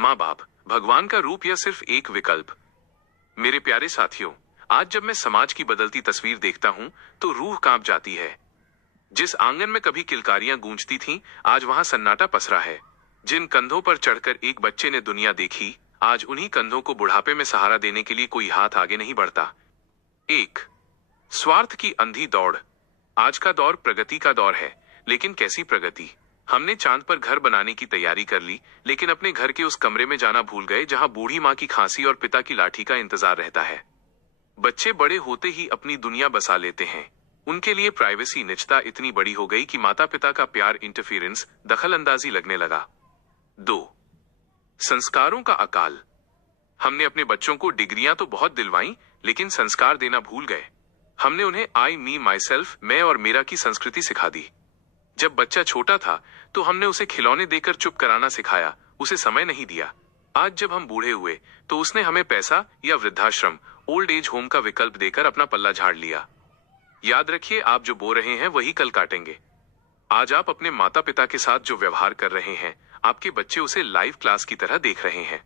माँ बाप भगवान का रूप या सिर्फ एक विकल्प? मेरे प्यारे साथियों, आज जब मैं समाज की बदलती तस्वीर देखता हूँ तो रूह कांप जाती है। जिस आंगन में कभी किलकारियां गूंजती थीं, आज वहां सन्नाटा पसरा है। जिन कंधों पर चढ़कर एक बच्चे ने दुनिया देखी, आज उन्हीं कंधों को बुढ़ापे में सहारा देने के लिए कोई हाथ आगे नहीं बढ़ता। एक, स्वार्थ की अंधी दौड़। आज का दौर प्रगति का दौर है, लेकिन कैसी प्रगति? हमने चांद पर घर बनाने की तैयारी कर ली, लेकिन अपने घर के उस कमरे में जाना भूल गए जहां बूढ़ी माँ की खांसी और पिता की लाठी का इंतजार रहता है। बच्चे बड़े होते ही अपनी दुनिया बसा लेते हैं। उनके लिए प्राइवेसी, निजता इतनी बड़ी हो गई कि माता पिता का प्यार इंटरफेरेंस, दखल अंदाजी लगने लगा। 2, संस्कारों का अकाल। हमने अपने बच्चों को डिग्रियां तो बहुत दिलवाई, लेकिन संस्कार देना भूल गए। हमने उन्हें आई, मी, माई सेल्फ, मैं और मेरा की संस्कृति सिखा दी। जब बच्चा छोटा था तो हमने उसे खिलौने देकर चुप कराना सिखाया, उसे समय नहीं दिया। आज जब हम बूढ़े हुए तो उसने हमें पैसा या वृद्धाश्रम, ओल्ड एज होम का विकल्प देकर अपना पल्ला झाड़ लिया। याद रखिए, आप जो बो रहे हैं वही कल काटेंगे। आज आप अपने माता पिता के साथ जो व्यवहार कर रहे हैं, आपके बच्चे उसे लाइव क्लास की तरह देख रहे हैं।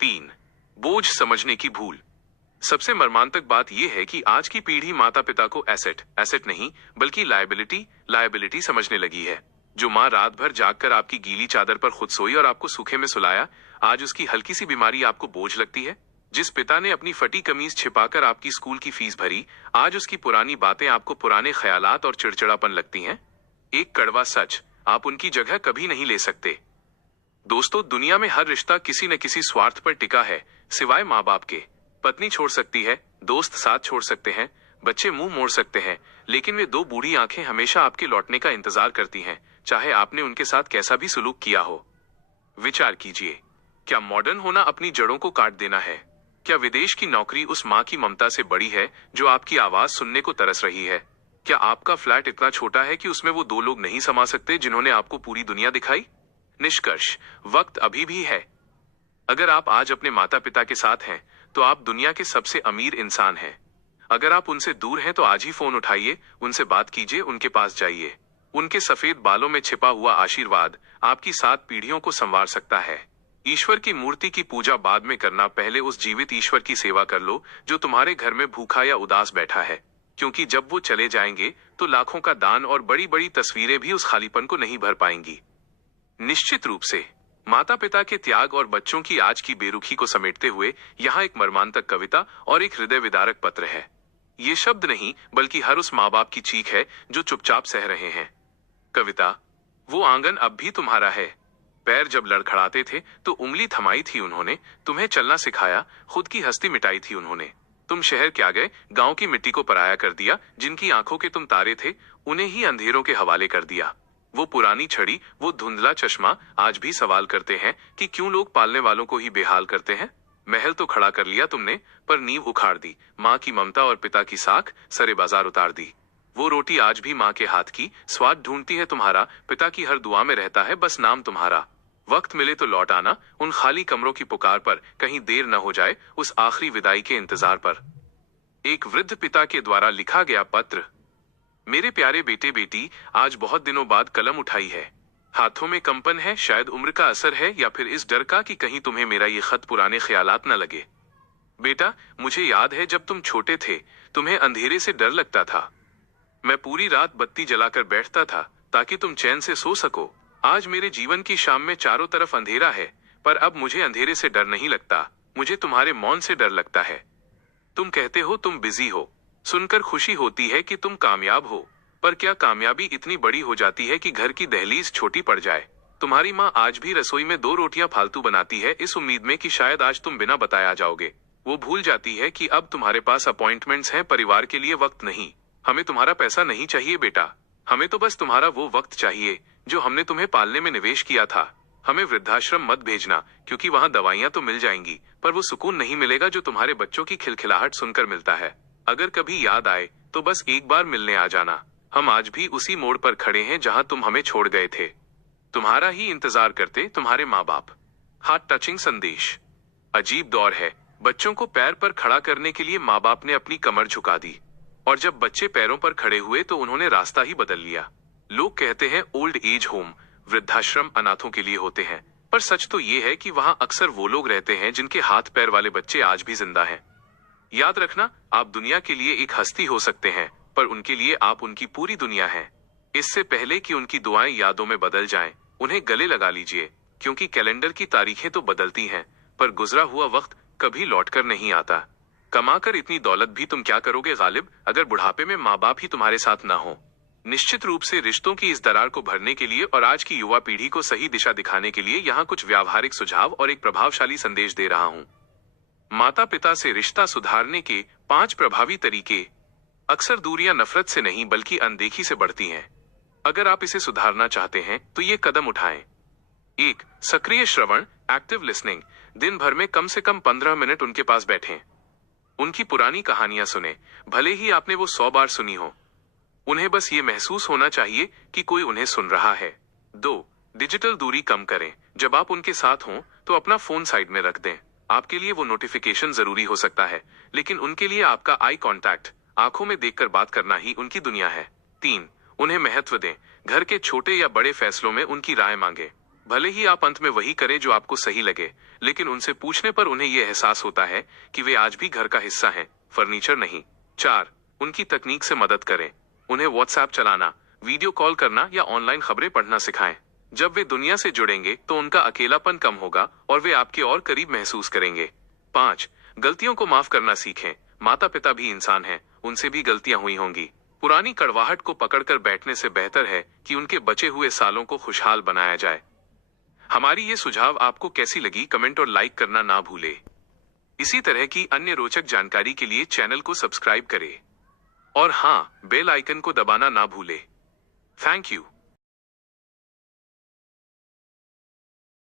3, बोझ समझने की भूल। सबसे मर्मांतक बात यह है कि आज की पीढ़ी माता पिता को एसेट नहीं बल्कि लायबिलिटी समझने लगी है। जो माँ रात भर जागकर आपकी गीली चादर पर खुद सोई और आपको सूखे में सुलाया, आज उसकी हल्की सी बीमारी आपको बोझ लगती है। जिस पिता ने अपनी फटी कमीज छिपाकर आपकी स्कूल की फीस भरी, आज उसकी पुरानी बातें आपको पुराने ख्यालात और चिड़चिड़ापन लगती हैं। एक कड़वा सच, आप उनकी जगह कभी नहीं ले सकते। दोस्तों, दुनिया में हर रिश्ता किसी न किसी स्वार्थ पर टिका है, सिवाय माँ बाप के। पत्नी छोड़ सकती है, दोस्त साथ छोड़ सकते हैं, बच्चे मुंह मोड़ सकते हैं, लेकिन वे दो बूढ़ी आंखें हमेशा आपके लौटने का इंतजार करती हैं, चाहे आपने उनके साथ कैसा भी सुलूक किया हो। विचार कीजिए, क्या मॉडर्न होना अपनी जड़ों को काट देना है? क्या विदेश की नौकरी उस माँ की ममता से बड़ी है जो आपकी आवाज सुनने को तरस रही है? क्या आपका फ्लैट इतना छोटा है कि उसमें वो दो लोग नहीं समा सकते जिन्होंने आपको पूरी दुनिया दिखाई? निष्कर्ष, वक्त अभी भी है। अगर आप आज अपने माता पिता के साथ हैं तो आप दुनिया के सबसे अमीर इंसान हैं। अगर आप उनसे दूर हैं तो आज ही फोन उठाइए, उनसे बात कीजिए, उनके पास जाइए। उनके सफेद बालों में छिपा हुआ आशीर्वाद आपकी 7 पीढ़ियों को संवार सकता है। ईश्वर की मूर्ति की पूजा बाद में करना, पहले उस जीवित ईश्वर की सेवा कर लो जो तुम्हारे घर में भूखा या उदास बैठा है, क्योंकि जब वो चले जाएंगे तो लाखों का दान और बड़ी बड़ी तस्वीरें भी उस खालीपन को नहीं भर पाएंगी। निश्चित रूप से माता पिता के त्याग और बच्चों की आज की बेरुखी को समेटते हुए यहाँ एक मर्मांतक कविता और एक हृदय विदारक पत्र है। ये शब्द नहीं बल्कि हर उस माँ बाप की चीख है जो चुपचाप सह रहे हैं। कविता, वो आंगन अब भी तुम्हारा है। पैर जब लड़खड़ाते थे तो उंगली थमाई थी उन्होंने, तुम्हें चलना सिखाया, खुद की हस्ती मिटाई थी उन्होंने। तुम शहर क्या गए, गांव की मिट्टी को पराया कर दिया। जिनकी आंखों के तुम तारे थे, उन्हें ही अंधेरों के हवाले कर दिया। वो पुरानी छड़ी, वो धुंधला चश्मा आज भी सवाल करते हैं कि क्यों लोग पालने वालों को ही बेहाल करते हैं। महल तो खड़ा कर लिया तुमने, पर नींव उखाड़ दी। माँ की ममता और पिता की साख सरे बाजार उतार दी। वो रोटी आज भी माँ के हाथ की, स्वाद ढूंढती है तुम्हारा। पिता की हर दुआ में रहता है बस नाम तुम्हारा। वक्त मिले तो लौट आना, उन खाली कमरों की पुकार पर, कहीं देर न हो जाए उस आखिरी विदाई के इंतजार पर। एक वृद्ध पिता के द्वारा लिखा गया पत्र। मेरे प्यारे बेटे बेटी, आज बहुत दिनों बाद कलम उठाई है। हाथों में कंपन है, शायद उम्र का असर है या फिर इस डर का कि कहीं तुम्हें मेरा ये खत पुराने ख्यालात न लगे। बेटा, मुझे याद है जब तुम छोटे थे, तुम्हें अंधेरे से डर लगता था। मैं पूरी रात बत्ती जलाकर बैठता था ताकि तुम चैन से सो सको। आज मेरे जीवन की शाम में चारों तरफ अंधेरा है, पर अब मुझे अंधेरे से डर नहीं लगता, मुझे तुम्हारे मौन से डर लगता है। तुम कहते हो तुम बिजी हो, सुनकर खुशी होती है कि तुम कामयाब हो, पर क्या कामयाबी इतनी बड़ी हो जाती है कि घर की दहलीज छोटी पड़ जाए? तुम्हारी माँ आज भी रसोई में 2 रोटियां फालतू बनाती है, इस उम्मीद में कि शायद आज तुम बिना बताए आ जाओगे। वो भूल जाती है कि अब तुम्हारे पास अपॉइंटमेंट्स हैं, परिवार के लिए वक्त नहीं। हमें तुम्हारा पैसा नहीं चाहिए बेटा, हमें तो बस तुम्हारा वो वक्त चाहिए जो हमने तुम्हें पालने में निवेश किया था। हमें वृद्धाश्रम मत भेजना, क्योंकि वहाँ दवाइयाँ तो मिल जाएंगी, पर वो सुकून नहीं मिलेगा जो तुम्हारे बच्चों की खिलखिलाहट सुनकर मिलता है। अगर कभी याद आए तो बस एक बार मिलने आ जाना। हम आज भी उसी मोड़ पर खड़े हैं जहां तुम हमें छोड़ गए थे। तुम्हारा ही इंतजार करते तुम्हारे माँ बाप। हार्ट टचिंग संदेश। अजीब दौर है, बच्चों को पैर पर खड़ा करने के लिए माँ बाप ने अपनी कमर झुका दी, और जब बच्चे पैरों पर खड़े हुए तो उन्होंने रास्ता ही बदल लिया। लोग कहते हैं ओल्ड एज होम, वृद्धाश्रम अनाथों के लिए होते हैं, पर सच तो ये है कि वहां अक्सर वो लोग रहते हैं जिनके हाथ पैर वाले बच्चे आज भी जिंदा हैं। याद रखना, आप दुनिया के लिए एक हस्ती हो सकते हैं, पर उनके लिए आप उनकी पूरी दुनिया हैं। इससे पहले कि उनकी दुआएं यादों में बदल जाएं, उन्हें गले लगा लीजिए, क्योंकि कैलेंडर की तारीखें तो बदलती हैं, पर गुजरा हुआ वक्त कभी लौटकर नहीं आता। कमाकर इतनी दौलत भी तुम क्या करोगे गालिब, अगर बुढ़ापे में माँ बाप ही तुम्हारे साथ ना हो। निश्चित रूप से रिश्तों की इस दरार को भरने के लिए और आज की युवा पीढ़ी को सही दिशा दिखाने के लिए यहाँ कुछ व्यावहारिक सुझाव और एक प्रभावशाली संदेश दे रहा हूँ। माता पिता से रिश्ता सुधारने के 5 प्रभावी तरीके। अक्सर दूरियां नफरत से नहीं बल्कि अनदेखी से बढ़ती हैं। अगर आप इसे सुधारना चाहते हैं तो ये कदम उठाएं। 1. सक्रिय श्रवण, एक्टिव लिसनिंग। दिन भर में कम से कम 15 मिनट उनके पास बैठें। उनकी पुरानी कहानियां सुने, भले ही आपने वो 100 बार सुनी हो। उन्हें बस ये महसूस होना चाहिए कि कोई उन्हें सुन रहा है। 2. डिजिटल दूरी कम करें। जब आप उनके साथ हों तो अपना फोन साइड में रख दें। आपके लिए वो नोटिफिकेशन जरूरी हो सकता है, लेकिन उनके लिए आपका आई कांटेक्ट, आंखों में देखकर बात करना ही उनकी दुनिया है। 3. उन्हें महत्व दें। घर के छोटे या बड़े फैसलों में उनकी राय मांगे। भले ही आप अंत में वही करें जो आपको सही लगे, लेकिन उनसे पूछने पर उन्हें यह एहसास होता है कि वे आज भी घर का हिस्सा हैं, फर्नीचर नहीं। 4. उनकी तकनीक से मदद करें। उन्हें व्हाट्सएप चलाना, वीडियो कॉल करना या ऑनलाइन खबरें पढ़ना सिखाएं। जब वे दुनिया से जुड़ेंगे तो उनका अकेलापन कम होगा और वे आपके और करीब महसूस करेंगे। 5. गलतियों को माफ करना सीखें। माता पिता भी इंसान हैं, उनसे भी गलतियां हुई होंगी। पुरानी कड़वाहट को पकड़कर बैठने से बेहतर है कि उनके बचे हुए सालों को खुशहाल बनाया जाए। हमारी ये सुझाव आपको कैसी लगी, कमेंट और लाइक करना ना भूले। इसी तरह की अन्य रोचक जानकारी के लिए चैनल को सब्सक्राइब करें और हाँ, बेल आइकन को दबाना ना भूले। Thank you.